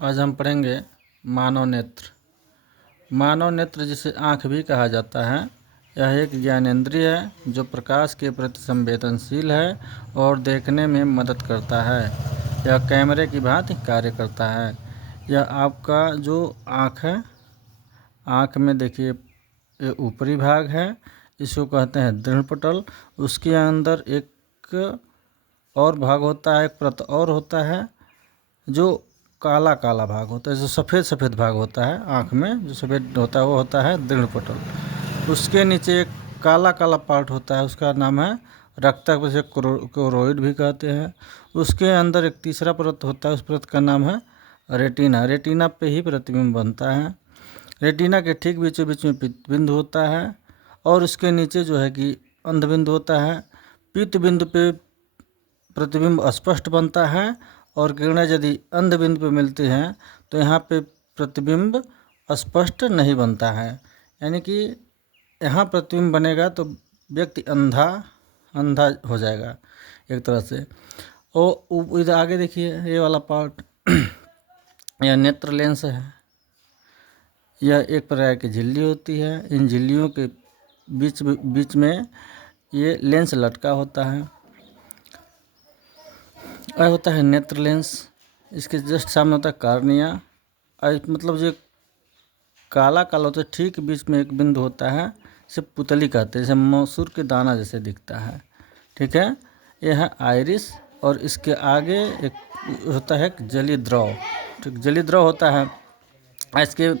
आज हम पढ़ेंगे मानव नेत्र। मानव नेत्र जिसे आँख भी कहा जाता है, यह एक ज्ञानेंद्रिय है जो प्रकाश के प्रति संवेदनशील है और देखने में मदद करता है। यह कैमरे की भांति कार्य करता है। यह आपका जो आँख है, आँख में देखिए ये ऊपरी भाग है, इसको कहते हैं दृढ़पटल। उसके अंदर एक और भाग होता है, एक परत और होता है जो काला काला भाग होता है, जो सफ़ेद सफ़ेद भाग होता है आँख में, जो सफ़ेद होता है वो होता है दृढ़पटल। उसके नीचे एक काला काला पार्ट होता है, उसका नाम है रक्तक, जिसे कोरोइड भी कहते हैं। उसके अंदर एक तीसरा परत होता है, उस परत का नाम है रेटिना। रेटिना पे ही प्रतिबिंब बनता है। रेटिना के ठीक बीचों बीच में पित्त बिंदु होता है और उसके नीचे जो है कि अंध बिंदु होता है। पित्त बिंदु पे प्रतिबिंब स्पष्ट बनता है और किरणें यदि अंध बिंदु पे मिलती हैं तो यहाँ पे प्रतिबिंब स्पष्ट नहीं बनता है। यानी कि यहाँ प्रतिबिंब बनेगा तो व्यक्ति अंधा हो जाएगा एक तरह से। और इधर आगे देखिए ये वाला पार्ट यह नेत्र लेंस है। यह एक प्रकार की झिल्ली होती है। इन झिल्लियों के बीच में ये लेंस लटका होता है। यह होता है नेत्र लेंस। इसके जस्ट सामने होता है कार्निया। मतलब जो काला काला होता है, ठीक बीच में एक बिंदु होता है, इसे पुतली कहते हैं, जैसे मसूर के दाना जैसे दिखता है। ठीक है, यह है आइरिस और इसके आगे एक होता है जलीय द्रव। ठीक, जलीय द्रव होता है इसके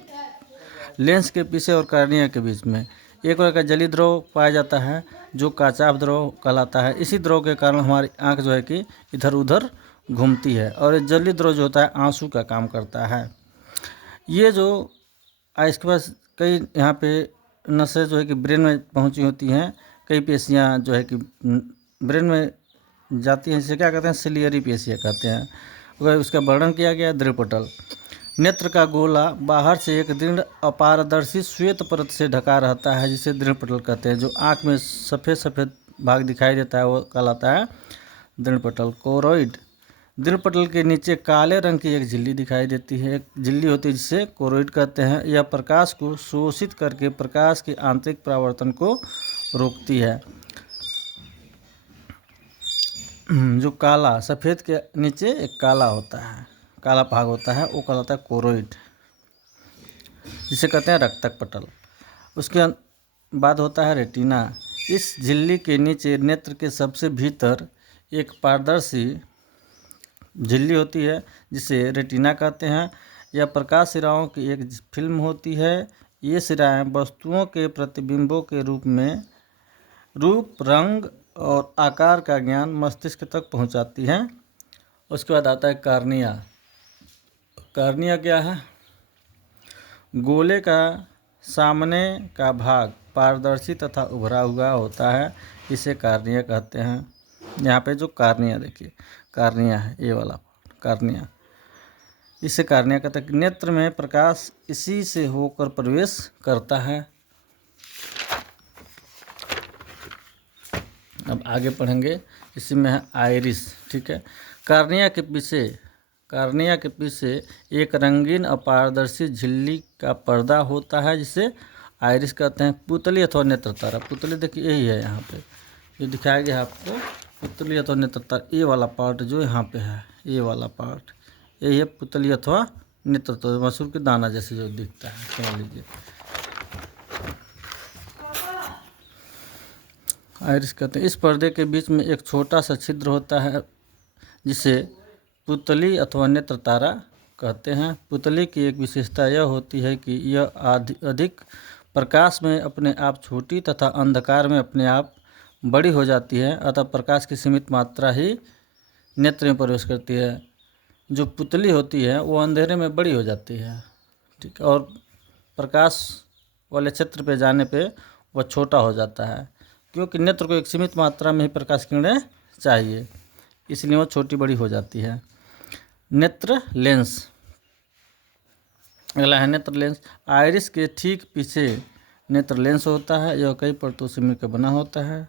लेंस के पीछे और कार्निया के बीच में एक प्रकार का जलीय द्रव पाया जाता है जो काचाभ द्रव कहलाता है। इसी द्रव के कारण हमारी आंख जो है कि इधर उधर घूमती है और ये जलीय द्रव जो होता है आंसू का काम करता है। ये जो इसके पास कई यहाँ पे नसें जो है कि ब्रेन में पहुँची होती हैं, कई पेशियाँ जो है कि ब्रेन में जाती हैं, जिसे क्या कहते हैं सिलियरी पेशियाँ कहते हैं। वह उसका वर्णन किया गया दृढ़पटल। नेत्र का गोला बाहर से एक दृढ़ अपारदर्शी श्वेत परत से ढका रहता है, जिसे दृढ़पटल कहते हैं। जो आँख में सफ़ेद सफ़ेद भाग दिखाई देता है वो कहलाता है दृढ़पटल। कोरोइड। दृढ़पटल के नीचे काले रंग की एक झिल्ली दिखाई देती है, एक झिल्ली होती है जिसे कोरोइड कहते हैं। यह प्रकाश को शोषित करके प्रकाश के आंतरिक परावर्तन को रोकती है। जो काला सफ़ेद के नीचे एक काला होता है, काला भाग होता है, वो कहलाता है कोरोइड, जिसे कहते हैं रक्तक पटल। उसके बाद होता है रेटिना। इस झिल्ली के नीचे नेत्र के सबसे भीतर एक पारदर्शी झिल्ली होती है जिसे रेटिना कहते हैं। यह प्रकाश सिराओं की एक फिल्म होती है। ये सिराएं वस्तुओं के प्रतिबिंबों के रूप, रंग और आकार का ज्ञान मस्तिष्क तक पहुंचाती हैं। उसके बाद आता है कार्निया। कार्निया क्या है? गोले का सामने का भाग पारदर्शी तथा उभरा हुआ होता है, इसे कार्निया कहते हैं। यहाँ पे जो कार्निया देखिए, कार्निया है ये वाला कार्निया, इसे कार्निया कहते हैं। नेत्र में प्रकाश इसी से होकर प्रवेश करता है। अब आगे पढ़ेंगे, इसी में है आइरिस। ठीक है, कार्निया के पीछे एक रंगीन अपारदर्शी झिल्ली का पर्दा होता है, जिसे आइरिस कहते हैं। पुतली अथवा नेत्र तारा। पुतली देखिए यही है, यहाँ पे ये दिखाया गया है आपको, पुतली अथवा नेत्र तारा। ये वाला पार्ट जो यहाँ पे है, ये वाला पार्ट यही है पुतली अथवा नेत्र तारा, मसूर के दाना जैसे जो दिखता है, समझ लीजिए। आइरिस कहते हैं। इस पर्दे के बीच में एक छोटा सा छिद्र होता है, जिसे पुतली अथवा नेत्र तारा कहते हैं। पुतली की एक विशेषता यह होती है कि यह अधिक प्रकाश में अपने आप छोटी तथा अंधकार में अपने आप बड़ी हो जाती है, अतः प्रकाश की सीमित मात्रा ही नेत्र में प्रवेश करती है। जो पुतली होती है वो अंधेरे में बड़ी हो जाती है, ठीक है, और प्रकाश वाले क्षेत्र पे जाने पे वह छोटा हो जाता है, क्योंकि नेत्र को एक सीमित मात्रा में ही प्रकाश किरणें चाहिए, इसलिए वो छोटी बड़ी हो जाती है। नेत्र लेंस। अगला है नेत्र लेंस। आइरिस के ठीक पीछे नेत्र लेंस होता है। यह कई परतों से मिलकर बना होता है।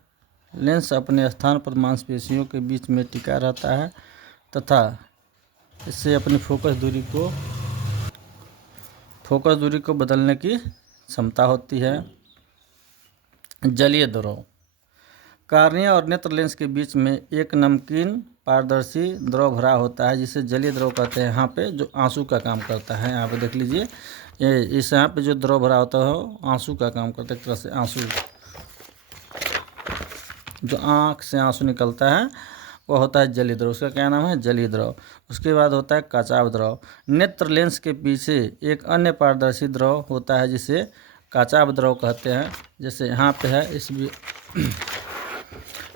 लेंस अपने स्थान पर मांसपेशियों के बीच में टिका रहता है तथा इससे अपनी फोकस दूरी को फोकस दूरी को बदलने की क्षमता होती है। जलीय द्रव, कार्निया और नेत्र लेंस के बीच में एक नमकीन पारदर्शी द्रव भरा होता है जिसे जलीय द्रव कहते हैं। यहाँ पे जो आंसू का काम करता है, यहाँ पे देख लीजिए, ये इस यहाँ पे जो द्रव भरा होता है वो आंसू का काम करता है। एक तरह से आंसू, जो आँख से आंसू निकलता है वो होता है जलीय द्रव। उसका क्या नाम है? जलीय द्रव। उसके बाद होता है कचाव द्रव। नेत्र लेंस के पीछे एक अन्य पारदर्शी द्रव होता है जिसे कचाव द्रव कहते हैं। जैसे यहाँ पे है, इस भी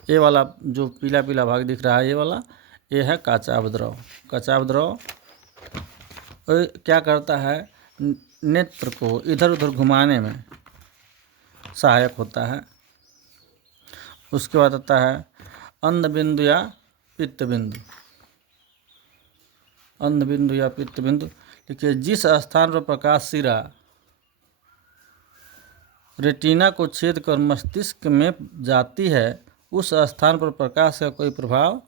ये वाला जो पीला पीला भाग दिख रहा है, ये वाला, ये है कचाव द्रव। कचाव द्रव क्या करता है? नेत्र को इधर उधर घुमाने में सहायक होता है। उसके बाद आता है अंध बिंदु या पित्त बिंदु। अंध बिंदु या पित्त बिंदु, देखिए, जिस स्थान पर प्रकाश सिरा रेटिना को छेद कर मस्तिष्क में जाती है उस स्थान पर प्रकाश का कोई प्रभाव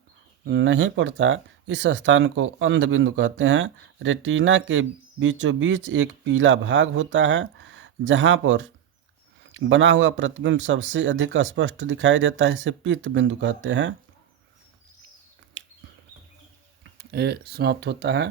नहीं पड़ता। इस स्थान को अंध बिंदु कहते हैं। रेटिना के बीचों बीच एक पीला भाग होता है जहाँ पर बना हुआ प्रतिबिंब सबसे अधिक स्पष्ट दिखाई देता है। इसे पीत बिंदु कहते हैं। ये समाप्त होता है।